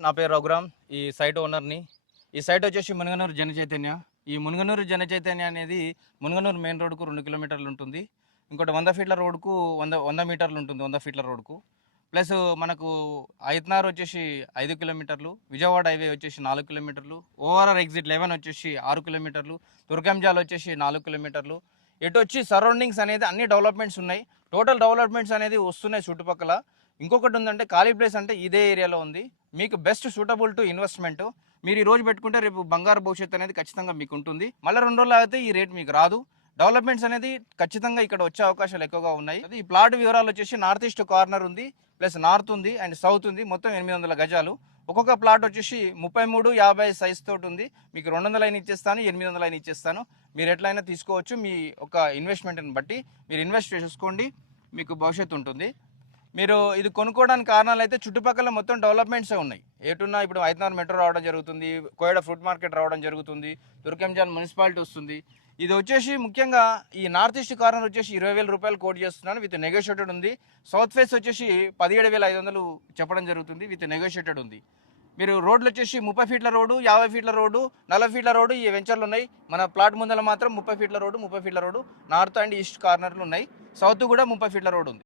నా పేరు రఘురామ్. ఈ సైట్ ఓనర్‌ని. ఈ సైట్ వచ్చేసి మునగనూరు జనచైతన్య. ఈ మునగనూరు జనచైతన్య అనేది మునగనూరు మెయిన్ రోడ్‌కు 2 కిలోమీటర్లు ఉంటుంది. ఇంకోటి 100 ఫీట్ల రోడ్‌కు 100 మీటర్లు ఉంటుంది. 100 ఫీట్ల రోడ్‌కు. ప్లస్ మనకు ఐతనార్ వచ్చేసి 5 కిలోమీటర్లు, విజయవాడ హైవే వచ్చేసి 4 కిలోమీటర్లు, ఓఆర్ఆర్ ఎగ్జిట్ 11 వచ్చేసి 6 కిలోమీటర్లు, తుర్కంజాల్ వచ్చేసి 4 కిలోమీటర్లు. ఎటొచ్చి సరౌండింగ్స్ అనేది అన్ని డెవలప్మెంట్స్ ఉన్నాయి. టోటల్ డెవలప్మెంట్స్ అనేది వస్తున్నాయి చుట్టుపక్కల. ఇంకొకటి ఉందంటే ఖాళీ ప్లేస్ అంటే ఇదే ఏరియాలో ఉంది. మీకు బెస్ట్ సూటబుల్ టు ఇన్వెస్ట్మెంట్. మీరు ఈ రోజు పెట్టుకుంటే రేపు బంగారు భవిష్యత్తు అనేది ఖచ్చితంగా మీకు ఉంటుంది. మళ్ళీ 2 రోజులు ఆగితే ఈ రేట్ మీకు రాదు. డెవలప్మెంట్స్ అనేది ఖచ్చితంగా ఇక్కడ వచ్చే అవకాశాలు ఎక్కువగా ఉన్నాయి. ఈ ప్లాట్ వివరాలు వచ్చేసి నార్త్ ఈస్ట్ కార్నర్ ఉంది, ప్లస్ నార్త్ ఉంది అండ్ సౌత్ ఉంది. మొత్తం 800 గజాలు. ఒక్కొక్క ప్లాట్ వచ్చేసి 33, 50 సైజ్ తోటి ఉంది. మీకు 200 అయినా ఇచ్చేస్తాను, 800 అయినా ఇచ్చేస్తాను. మీరు ఎట్లయినా తీసుకోవచ్చు. మీ ఒక ఇన్వెస్ట్మెంట్ని బట్టి మీరు ఇన్వెస్ట్ చేసుకోండి, మీకు భవిష్యత్తు ఉంటుంది. మీరు ఇది కొనుక్కోవడానికి కారణాలు అయితే చుట్టుపక్కల మొత్తం డెవలప్మెంట్సే ఉన్నాయి. ఏటున్నా ఇప్పుడు ఐతనార్ మెట్రో రావడం జరుగుతుంది, కోయడ ఫ్రూట్ మార్కెట్ రావడం జరుగుతుంది, తుర్కంజాన్ మున్సిపాలిటీ వస్తుంది. ఇది వచ్చేసి ముఖ్యంగా ఈ నార్త్ ఈస్ట్ కార్నర్ వచ్చేసి 20,000 రూపాయలు కోట్ చేస్తున్నాను, విత్ నెగోషియేటెడ్ ఉంది. సౌత్ ఫేస్ వచ్చేసి 17,500 చెప్పడం జరుగుతుంది, విత్ నెగోషియేటెడ్ ఉంది. మీరు రోడ్లు వచ్చేసి 30 ఫీట్ల రోడ్డు, 50 ఫీట్ల రోడ్డు, 40 ఫీట్ల రోడ్డు ఈ వెంచర్లు ఉన్నాయి. మన ప్లాట్ ముందర మాత్రం 30 ఫీట్ల రోడ్డు, 30 ఫీట్ల రోడ్డు నార్త్ అండ్ ఈస్ట్ కార్నర్లు ఉన్నాయి. సౌత్ కూడా 30 ఫీట్ల రోడ్డు ఉంది.